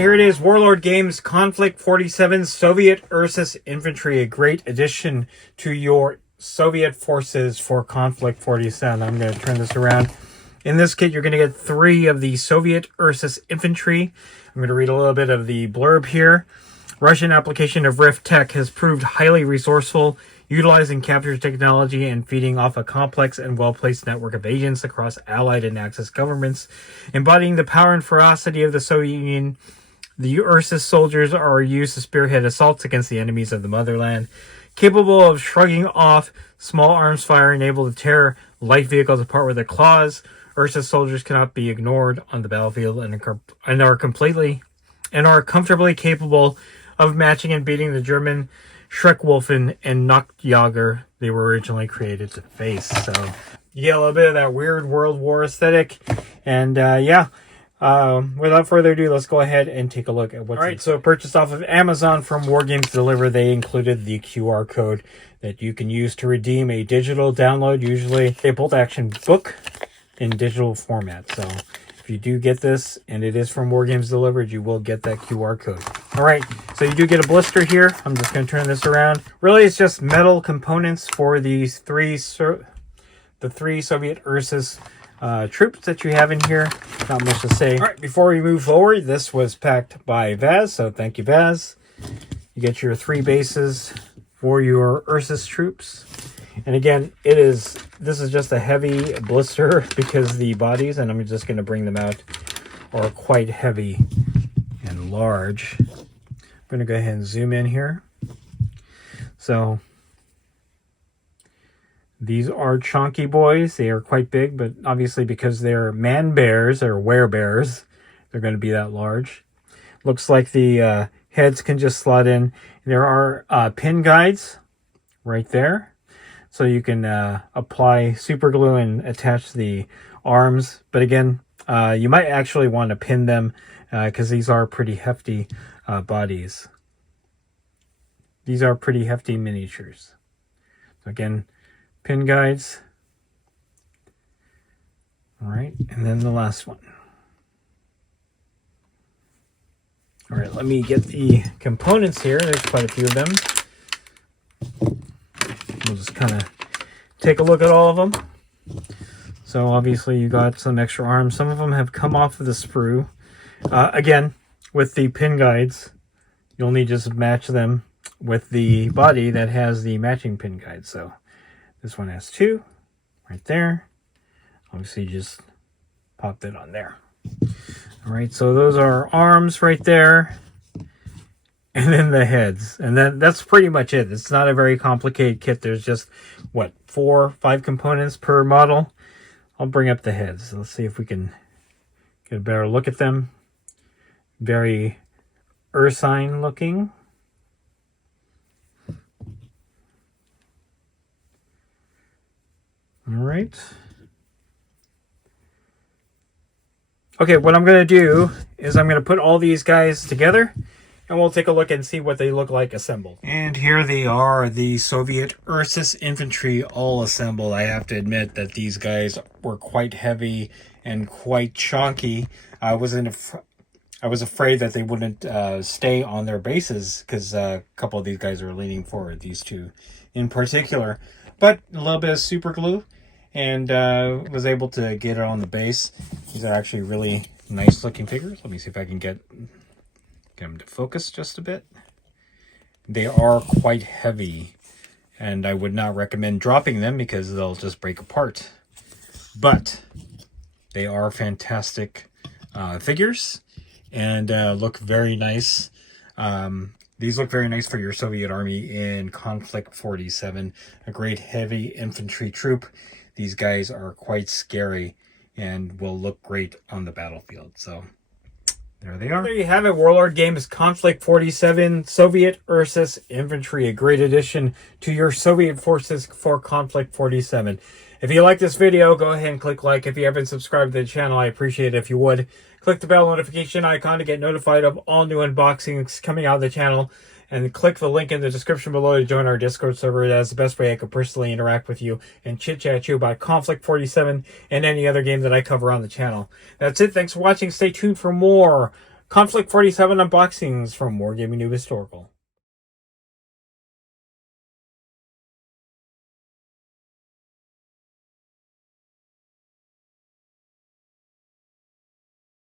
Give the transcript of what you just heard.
here it is, Warlord Games Konflikt 47 Soviet Ursus Infantry, a great addition to your Soviet forces for Konflikt 47. I'm going to turn this around. In this kit, you're going to get 3 of the Soviet Ursus Infantry. I'm going to read a little bit of the blurb here. Russian application of Rift Tech has proved highly resourceful, utilizing capture technology and feeding off a complex and well-placed network of agents across Allied and Axis governments. Embodying the power and ferocity of the Soviet Union, the Ursus soldiers are used to spearhead assaults against the enemies of the motherland. Capable of shrugging off small arms fire and able to tear light vehicles apart with their claws, Ursus soldiers cannot be ignored on the battlefield and are comfortably capable of matching and beating the German Schreckwolfen and Nachtjager they were originally created to face. So you get a little bit of that weird World War aesthetic. And without further ado, let's go ahead and take a look at what's... All right, so purchased off of Amazon from War Games Deliver, they included the QR code that you can use to redeem a digital download, usually a bolt-action book in digital format. So if you do get this, and it is from War Games Delivered, you will get that QR code. All right, so you do get a blister here. I'm just going to turn this around. Really, it's just metal components for these three Soviet Ursus troops that you have in here. Not much to say. All right, before we move forward, this was packed by Vaz, so thank you, Vaz. You get your 3 bases for your Ursus troops. And again, this is just a heavy blister because the bodies, and I'm just going to bring them out, are quite heavy and large. I'm going to go ahead and zoom in here. So these are chunky boys. They are quite big, but obviously because they're man bears or werebears, they're going to be that large. Looks like the heads can just slot in. There are pin guides right there. So you can apply super glue and attach the arms. But again, you might actually want to pin them because these are pretty hefty bodies. These are pretty hefty miniatures. So again, pin guides. All right, and then the last one. All right, let me get the components here. There's quite a few of them. We'll just kind of take a look at all of them. So obviously you got some extra arms. Some of them have come off of the sprue. Again, with the pin guides, you'll need to just match them with the body that has the matching pin guide. So this one has 2 right there. Obviously you just pop that on there. All right, so those are arms right there. And then the heads. And then that's pretty much it. It's not a very complicated kit. There's just, what, 4 or 5 components per model. I'll bring up the heads. Let's see if we can get a better look at them. Very ursine looking. All right. Okay, what I'm going to do is I'm going to put all these guys together, and we'll take a look and see what they look like assembled. And here they are, the Soviet Ursus Infantry all assembled. I have to admit that these guys were quite heavy and quite chunky. I was afraid that they wouldn't stay on their bases because a couple of these guys are leaning forward, these 2 in particular. But a little bit of super glue, and was able to get it on the base. These are actually really nice looking figures. Let me see if I can get them to focus just a bit. They are quite heavy, and I would not recommend dropping them because they'll just break apart. But they are fantastic figures, and look very nice. These look very nice for your Soviet army in Konflikt 47, a great heavy infantry troop. These guys are quite scary and will look great on the battlefield. So there they are. There you have it, Warlord Games Konflikt 47 Soviet Ursus Infantry, a great addition to your Soviet forces for Konflikt 47. If you like this video, go ahead and click like. If you haven't subscribed to the channel, I appreciate it if you would. Click the bell notification icon to get notified of all new unboxings coming out of the channel. And click the link in the description below to join our Discord server. That's the best way I could personally interact with you and chit-chat you about Konflikt 47 and any other game that I cover on the channel. That's it. Thanks for watching. Stay tuned for more Konflikt 47 unboxings from Wargaming Noob Historical.